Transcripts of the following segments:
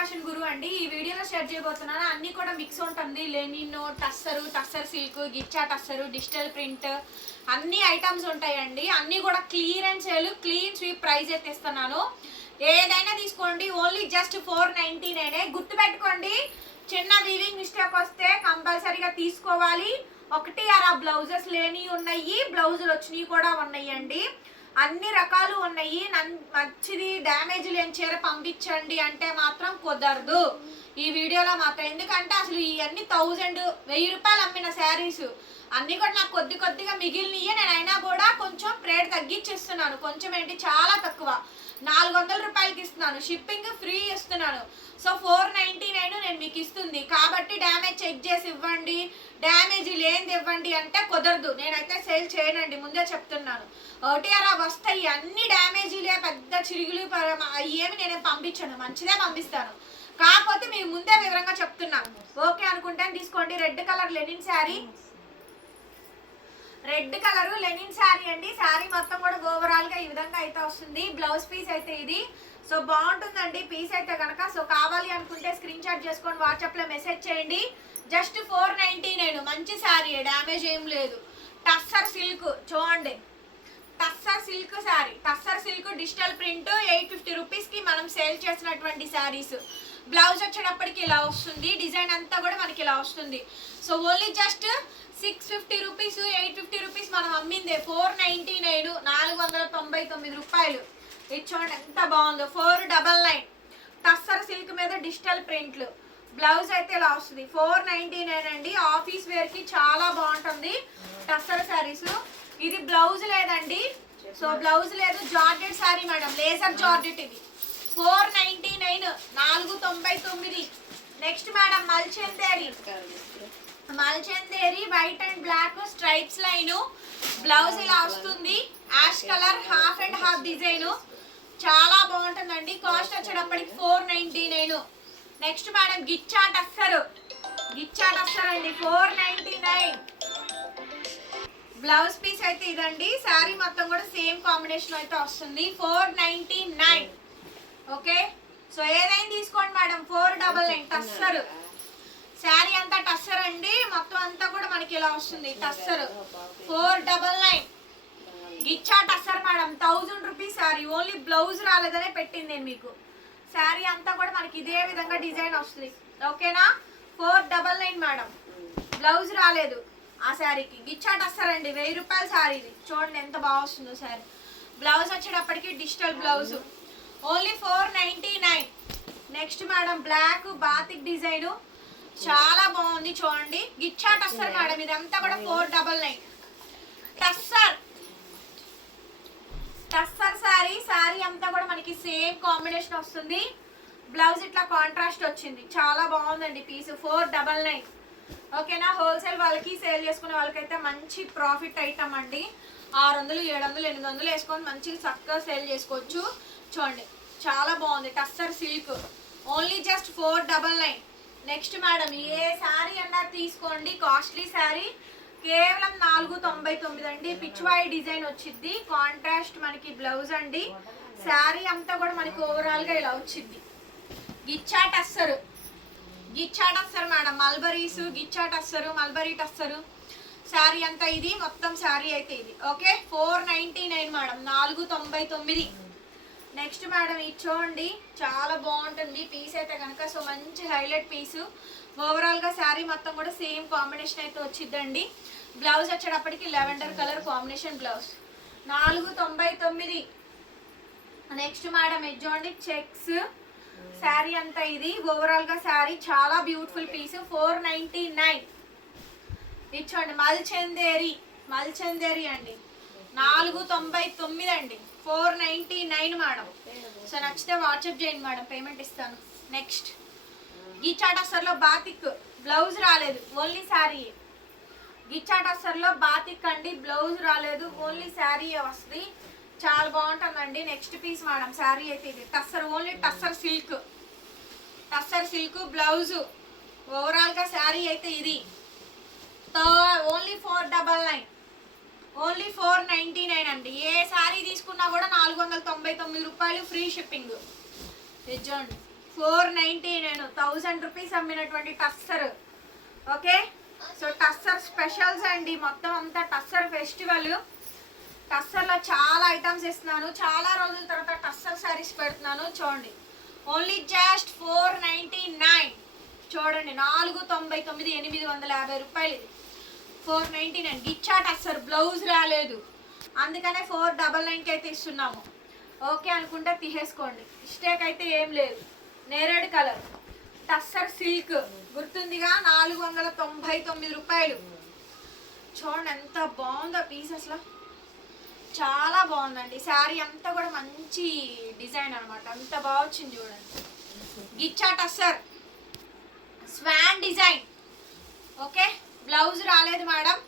Fashion గురు అండి. ఈ వీడియోలో షేర్ చేయబోతున్నాను. అన్ని కూడా మిక్స్ ఉంటుంది. Linen tussar tussar silk ghicha tussar digital print అన్ని ఐటమ్స్ ఉంటాయండి. అన్ని కూడా clear and sale clean sweep price అయితే ఇస్తున్నాను ఏదైనా తీసుకోండి. ఓన్లీ జస్ట్ ఫోర్ నైన్టీ నైనే గుర్తుపెట్టుకోండి. చిన్న వీవింగ్ మిస్టేక్ వస్తే కంపల్సరీగా తీసుకోవాలి. ఒకటి అలా బ్లౌజెస్ లేని ఉన్నాయి. బ్లౌజులు వచ్చినవి కూడా ఉన్నాయండి. అన్ని రకాలు ఉన్నాయి. మంచిది డ్యామేజ్ లేని చీర పంపించండి అంటే మాత్రం కుదరదు. ఈ వీడియోలో మాత్రం ఎందుకంటే అసలు ఇవన్నీ థౌజండ్ వెయ్యి రూపాయలు అమ్మిన శారీస్. అన్ని కూడా నాకు కొద్ది కొద్దిగా మిగిలినయే. నేను అయినా కూడా కొంచెం రేట్ తగ్గించేస్తున్నాను. కొంచెం ఏంటి? చాలా తక్కువ. నాలుగు వందల రూపాయలకి ఇస్తున్నాను. షిప్పింగ్ ఫ్రీ ఇస్తున్నాను. సో ఫోర్ నైంటీ నైన్ నేను మీకు ఇస్తుంది. కాబట్టి డ్యామేజ్ చెక్ చేసి ఇవ్వండి. డ్యామేజ్ లేనిది ఇవ్వండి అంటే కుదరదు. నేనైతే సేల్ చేయనండి. ముందే చెప్తున్నాను. ఒకటి అలా వస్తాయి. అన్ని డ్యామేజీలే పెద్ద చిరుగులు ప- ఏమి నేను పంపించను. మంచిదే పంపిస్తాను. కాకపోతే మీకు ముందే వివరంగా చెప్తున్నాను. ఓకే అనుకుంటే తీసుకోండి. Red colour linen sari red colour linen sari అండి. శారీ మొత్తం కూడా ఓవరాల్గా ఈ విధంగా అయితే వస్తుంది. బ్లౌజ్ పీస్ అయితే ఇది. సో బాగుంటుందండి. పీస్ అయితే కనుక సో కావాలి అనుకుంటే స్క్రీన్ షాట్ చేసుకొని వాట్సాప్లో మెసేజ్ చేయండి. జస్ట్ ఫోర్ నైన్టీ నేను మంచి శారీ. డ్యామేజ్ ఏం లేదు. టస్సర్ సిల్క్ చూడండి. Tussar silk sari. Tussar silk digital print eight fifty రూపీస్కి మనం సేల్ చేసినటువంటి శారీస్. బ్లౌజ్ వచ్చేటప్పటికి ఇలా వస్తుంది. డిజైన్ అంతా కూడా మనకి ఇలా వస్తుంది. So only just six fifty rupees eight fifty rupees మనం అమ్మిందే. ఫోర్ నైంటీ నైన్ నాలుగు వందల తొంభై తొమ్మిది రూపాయలు. ఇది చూడండి ఎంత బాగుందో. Four double nine tussar silk మీద డిజిటల్ ప్రింట్లు. బ్లౌజ్ అయితే ఇలా వస్తుంది. ఫోర్ నైన్టీ నైన్ అండి. ఆఫీస్ వేర్కి చాలా బాగుంటుంది. టస్సర్ శారీస్. ఇది బ్లౌజ్ లేదండి. సో బ్లౌజ్ లేదు. Georgette sari madam. Laser georgette ఇది. ఫోర్ నైన్టీ నైన్ నాలుగు తొంభై తొమ్మిది. Next madam Mulchanderi. Mulchanderi white and black stripes line. Blouse ఇలా వస్తుంది. Ash colour half and half design చాలా బాగుంటుందండి. కాస్ట్ వచ్చేటప్పటికి four ninety nine next madam ghicha tussar ghicha tussar అండి. Four ninety nine blouse piece అయితే ఇదండి. శారీ మొత్తం కూడా సేమ్ కాంబినేషన్ అయితే వస్తుంది. Four ninety nine okay so ఏదైనా తీసుకోండి madam four double nine tussar sari అంతా టస్సర్ అండి. మొత్తం అంతా కూడా మనకి ఇలా వస్తుంది. Tussar. Four double nine. Ghicha tussar madam. Thousand rupees sari. Only blouse రాలేదనే పెట్టింది నేను మీకు. శారీ అంతా కూడా మనకి ఇదే విధంగా డిజైన్ వస్తుంది. ఓకేనా? Four double nine madam. Blouse రాలేదు ఆ శారీకి. గిచ్చా టస్సర్ అండి. వెయ్యి రూపాయల శారీ ఇది చూడండి ఎంత బాగా వస్తుందో శారీ. బ్లౌజ్ వచ్చేటప్పటికి digital blouse. Only four ninety nine. Next madam black batik design. చాలా బాగుంది చూడండి. గిచ్చా టస్సర్ మేడం ఇదంతా కూడా four double nine. Tussar. Tussar sari sari అంతా కూడా మనకి సేమ్ కాంబినేషన్ వస్తుంది. బ్లౌజ్ ఇట్లా కాంట్రాస్ట్ వచ్చింది. చాలా బాగుందండి పీస్ ఫోర్ డబల్ నైన్. ఓకేనా? హోల్సేల్ వాళ్ళకి సేల్ చేసుకునే వాళ్ళకైతే మంచి ప్రాఫిట్ ఐటమ్ అండి. ఆరు వందలు ఏడు వందలు ఎనిమిది వందలు వేసుకొని మంచిగా చక్కగా సేల్ చేసుకోవచ్చు. చూడండి చాలా బాగుంది. Tussar silk. Only just four double nine. Next madam ఏ శారీ అన్నా తీసుకోండి. కాస్ట్లీ శారీ కేవలం నాలుగు తొంభై తొమ్మిది అండి. పిచ్వాయి డిజైన్ వచ్చింది కాంట్రాస్ట్ మనకి బ్లౌజ్ అండి. శారీ అంతా కూడా మనకి ఓవరాల్గా ఇలా వచ్చింది ghicha tussar ghicha tussar madam. Mulberries ghicha tussar mulberry tussar. Sari అంతా ఇది. మొత్తం శారీ అయితే ఇది. Okay? Four ninety nine madam. నాలుగు తొంభై తొమ్మిది. నెక్స్ట్ మేడం ఇది చూడండి చాలా బాగుంటుంది. పీస్ అయితే కనుక సో మంచి హైలైట్ పీసు ఓవరాల్గా శారీ మొత్తం కూడా సేమ్ కాంబినేషన్ అయితే వచ్చిందండి బ్లౌజ్ వచ్చేటప్పటికి లెవెండర్ కలర్ కాంబినేషన్ బ్లౌజ్ నాలుగు తొంభై తొమ్మిది. నెక్స్ట్ మేడం ఇది చూడండి చెక్స్ శారీ అంతా ఇది. ఓవరాల్గా శారీ చాలా beautiful piece four ninety nine ఇది చూడండి మల్చందేరి. మల్చందేరి అండి. నాలుగు తొంభై తొమ్మిది అండి. Four ninety nine madam. So నచ్చితే వాట్సాప్ చేయండి మేడం పేమెంట్ ఇస్తాను. నెక్స్ట్. గిచ్చా టస్సర్లో బాతిక్ బ్లౌజ్ రాలేదు ఓన్లీ శారీ. గిచ్చా టస్సర్లో బాతిక్ అండి బ్లౌజ్ రాలేదు ఓన్లీ శారీ వస్తుంది. చాలా బాగుంటుందండి నెక్స్ట్ పీస్ మేడం శారీ అయితే ఇది. Tussar only tussar silk. Tussar silk blouse. ఓవరాల్గా శారీ అయితే ఇది. Only four double nine. Only four ninety nine అండి. ఏ శారీ తీసుకున్నా కూడా నాలుగు వందల తొంభై తొమ్మిది రూపాయలు ఫ్రీ షిప్పింగ్. చూడండి four ninety thousand rupees అమ్మినటువంటి tussar. Okay? So tussar specials అండి. మొత్తం అంతా టస్సర్ ఫెస్టివల్. టస్సర్లో చాలా ఐటమ్స్ ఇస్తున్నాను చాలా రోజుల తర్వాత టస్సర్ శారీస్ పెడుతున్నాను. చూడండి. Only just four ninety nine. చూడండి. నాలుగు తొంభై తొమ్మిది ఎనిమిది వందల యాభై రూపాయలు ఇది. Four ninety nine. గిచ్చా అసలు బ్లౌజ్ రాలేదు. అందుకనే ఫోర్ డబల్ నైన్కి అయితే ఇస్తున్నాము. ఓకే అనుకుంటే తీసేసుకోండి. మిస్టేక్ అయితే ఏం లేదు. నేరేడు కలర్ టస్సర్ సిల్క్ గుర్తుందిగా? నాలుగు వందల తొంభై తొమ్మిది రూపాయలు. చూడండి ఎంత బాగుందో పీస్ అసలు. చాలా బాగుందండి. శారీ అంతా కూడా మంచి డిజైన్ అన్నమాట. అంత బాగా వచ్చింది చూడండి. Ghicha tussar swan design okay? Blouse రాలేదు మేడం.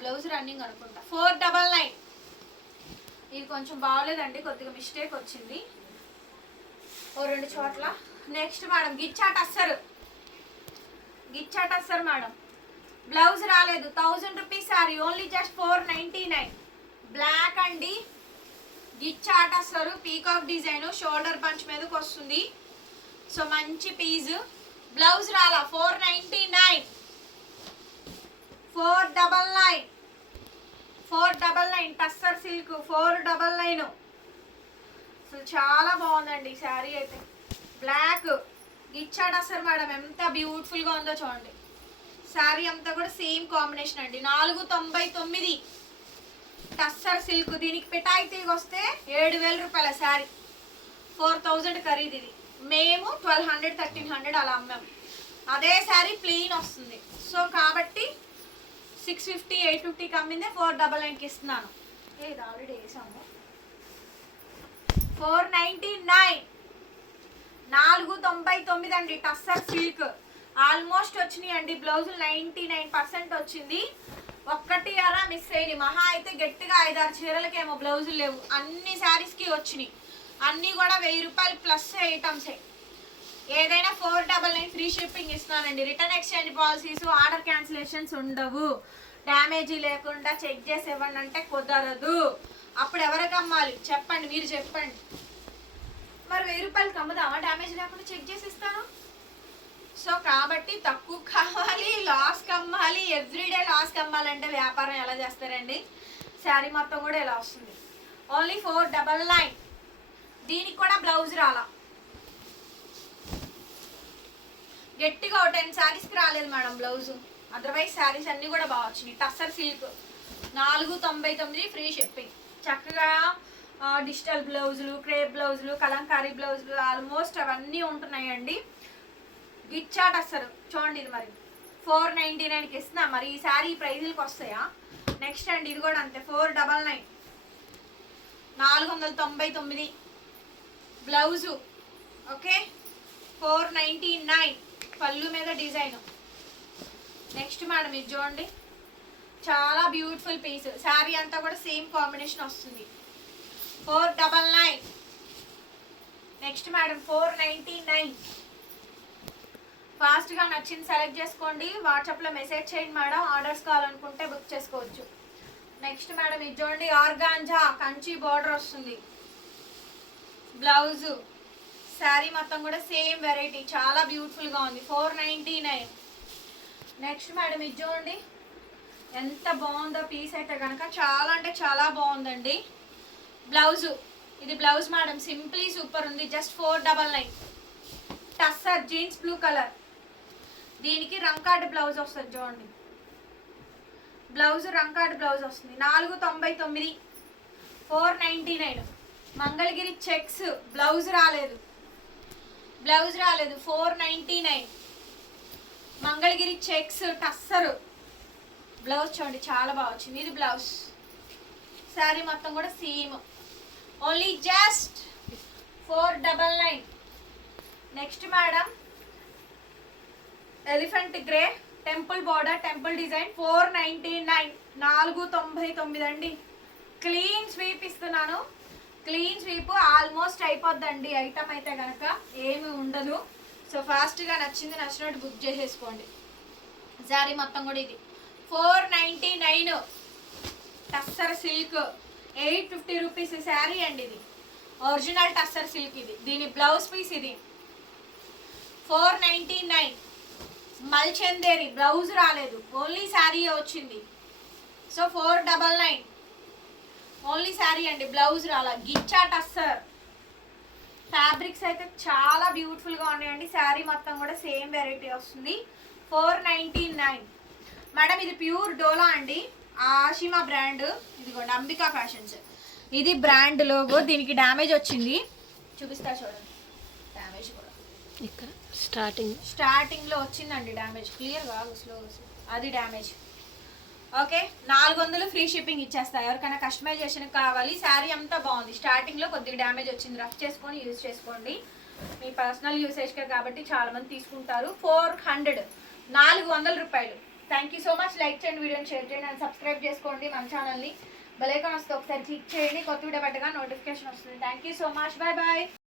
బ్లౌజ్ రన్నింగ్ అనుకుంటా. Four double nine. ఇది కొంచెం బాగలేదండి కొద్దిగా మిస్టేక్ వచ్చింది. ఓ రెండు చోట్ల. నెక్స్ట్ మేడం గిచ్చాట అస్సరు గిచ్చాట అస్సరు మేడం. బ్లౌజ్ రాలేదు. Thousand rupees sorry only just four ninety nine black అండి. గిచ్చాట అస్సరు పీకాక్ డిజైన్ షోల్డర్ పంచ్ మీదకి వస్తుంది సో మంచి పీస్ బ్లౌజ్ రాలా? Four ninety nine four double nine. Four double nine tussar silk four double nine. అసలు చాలా బాగుందండి ఈ శారీ అయితే. బ్లాక్. గిచ్చా అసలు మేడం ఎంత బ్యూటిఫుల్గా ఉందో చూడండి. శారీ అంతా కూడా సేమ్ కాంబినేషన్ అండి. నాలుగు తొంభై తొమ్మిది టస్సర్ సిల్క్. దీనికి పిటాయి తీగ వస్తే ఏడు వేల రూపాయల శారీ. ఫోర్ థౌజండ్ ఖరీదు ఇది. మేము ట్వెల్వ్ హండ్రెడ్ థర్టీన్ హండ్రెడ్ అలా అమ్మాము అదే శారీ ప్లెయిన్ వస్తుంది. సో కాబట్టి సిక్స్ ఫిఫ్టీ ఎయిట్ ఫిఫ్టీకి అమ్మిందే ఫోర్ డబల్ నైన్కి ఇస్తున్నాను. ఇది ఆల్రెడీ వేసాము. ఫోర్ నైంటీ నైన్ నాలుగు తొంభై తొమ్మిది అండి టస్సర్ సిల్క్ ఆల్మోస్ట్ వచ్చినాయి అండి బ్లౌజులు నైంటీ నైన్ పర్సెంట్ వచ్చింది. ఒక్కటి అలా మిస్ అయ్యింది మహా అయితే గట్టిగా ఐదారు చీరలకేమో బ్లౌజులు లేవు. అన్ని శారీస్కి వచ్చినాయి. అన్నీ కూడా వెయ్యి రూపాయలు ప్లస్ ఐటమ్సే ఏదైనా four double nine free shipping ఇస్తానండి return exchange policies order cancellations ఉండవు. డ్యామేజీ లేకుండా చెక్ చేసి ఇవ్వండి అంటే కుదరదు. అప్పుడు ఎవరికి అమ్మాలి? చెప్పండి మీరు చెప్పండి. మరి వెయ్యి రూపాయలకి అమ్ముదామా? డ్యామేజ్ లేకుండా చెక్ చేసి ఇస్తాను. సో కాబట్టి తక్కువ కావాలి లాస్కి అమ్మాలి ఎవ్రీడే లాస్కి అమ్మాలంటే వ్యాపారం ఎలా చేస్తారండి? శారీ మొత్తం కూడా ఇలా వస్తుంది. ఓన్లీ ఫోర్ డబల్ నైన్ దీనికి కూడా బ్లౌజ్ రాలా. గట్టిగా ఒక టెన్ శారీస్కి రాలేదు మేడం బ్లౌజ్. అదర్వైజ్ శారీస్ అన్నీ కూడా బాగా వచ్చినాయి. టస్సర్ సిల్క్ నాలుగు తొంభై తొమ్మిది ఫ్రీ షిప్పింగ్. చక్కగా డిజిటల్ బ్లౌజులు క్రేప్ బ్లౌజులు కలంకారీ బ్లౌజులు ఆల్మోస్ట్ అవన్నీ ఉంటున్నాయండి. గిచ్చా టస్సర్. చూడండి ఇది మరి. ఫోర్ నైంటీ నైన్కి ఇస్తున్నా. మరి ఈ శారీ ప్రైజులకు వస్తాయా? నెక్స్ట్ అండి ఇది కూడా అంతే. ఫోర్ డబల్ నైన్ నాలుగు వందల తొంభై తొమ్మిది. Blouse. Okay four ninety nine పళ్ళు మీద డిజైన్. నెక్స్ట్ మేడం ఇది చూడండి. చాలా బ్యూటిఫుల్ పీస్ శారీ అంతా కూడా సేమ్ కాంబినేషన్ వస్తుంది. Four double nine next madam four ninety nine ఫాస్ట్గా నచ్చింది సెలెక్ట్ చేసుకోండి. వాట్సాప్లో మెసేజ్ చేయండి మేడం ఆర్డర్స్ కావాలనుకుంటే బుక్ చేసుకోవచ్చు. నెక్స్ట్ మేడం ఇది చూడండి. ఆర్గాంజా కంచి బార్డర్ వస్తుంది. బ్లౌజు శారీ మొత్తం కూడా సేమ్ వెరైటీ చాలా బ్యూటిఫుల్గా ఉంది. Four ninety nine. Next madam ఇది చూడండి. ఎంత బాగుందో పీస్ అయితే కనుక చాలా అంటే చాలా బాగుందండి. బ్లౌజు ఇది బ్లౌజ్ మేడం సింప్లీ సూపర్ ఉంది. Just four double nine tussar jeans blue colour దీనికి రంకార్డ్ బ్లౌజ్ వస్తుంది చూడండి. బ్లౌజ్ రంకార్డ్ బ్లౌజ్ వస్తుంది. నాలుగు తొంభై తొమ్మిది. Four ninety nine Mangalagiri checks blouse రాలేదు. బ్లౌజ్ రాలేదు. Four ninety nine Mangalagiri checks tussar. Blouse చూడండి చాలా బాగా వచ్చింది. ఇది బ్లౌజ్. శారీ మొత్తం కూడా same only just four double nine next madam elephant grey temple border temple design four ninety nine నాలుగు తొంభై తొమ్మిది అండి. క్లీన్ స్వీప్ ఇస్తున్నాను క్లీన్ స్వీప్ ఆల్మోస్ట్ అయిపోద్దండి. ఐటమ్ అయితే కనుక ఏమి ఉండదు. సో ఫాస్ట్గా నచ్చింది నచ్చినట్టు బుక్ చేసేసుకోండి. శారీ మొత్తం కూడా ఇది. Four ninety nine tussar silk eight fifty rupees sari అండి ఇది. ఒరిజినల్ టస్సర్ సిల్క్ ఇది. దీని బ్లౌజ్ పీస్ ఇది. Four ninety nine Mulchanderi. Blouse రాలేదు. ఓన్లీ శారీ వచ్చింది. So four double nine only sari అండి బ్లౌజ్ రాలా. గిచ్చా టస్సర్ ఫ్యాబ్రిక్స్ అయితే చాలా బ్యూటిఫుల్గా ఉన్నాయండి. శారీ మొత్తం కూడా సేమ్ వెరైటీ వస్తుంది. Four ninety nine. మేడం ఇది ప్యూర్ డోలా అండి. ఆషిమా బ్రాండ్. ఇదిగోండి అంబికా ఫ్యాషన్స్. ఇది బ్రాండ్ లోగో. దీనికి డ్యామేజ్ వచ్చింది. చూపిస్తా చూడండి. డ్యామేజ్ కూడా. ఇక్కడ స్టార్టింగ్. స్టార్టింగ్లో వచ్చిందండి డ్యామేజ్ క్లియర్ కాదు స్లో అది డ్యామేజ్ ఓకే నాలుగు వందలు ఫ్రీ షిప్పింగ్ ఇచ్చేస్తా. ఎవరికైనా కస్టమైజేషన్ కావాలి శారీ అంతా బాగుంది. స్టార్టింగ్లో కొద్దిగా డ్యామేజ్ వచ్చింది. రఫ్ చేసుకొని యూజ్ చేసుకోండి. మీ పర్సనల్ యూసేజ్కే కాబట్టి చాలా మంది తీసుకుంటారు. Four hundred. నాలుగు వందల రూపాయలు. Thank you so much like చేయండి వీడియోని షేర్ చేయండి అండ్ సబ్స్క్రైబ్ చేసుకోండి మన ఛానల్ని బెలైకాన్ వస్తే ఒకసారి క్లిక్ చేయండి. కొత్త వీడియో పెట్టగా నోటిఫికేషన్ వస్తుంది. Thank you so much bye bye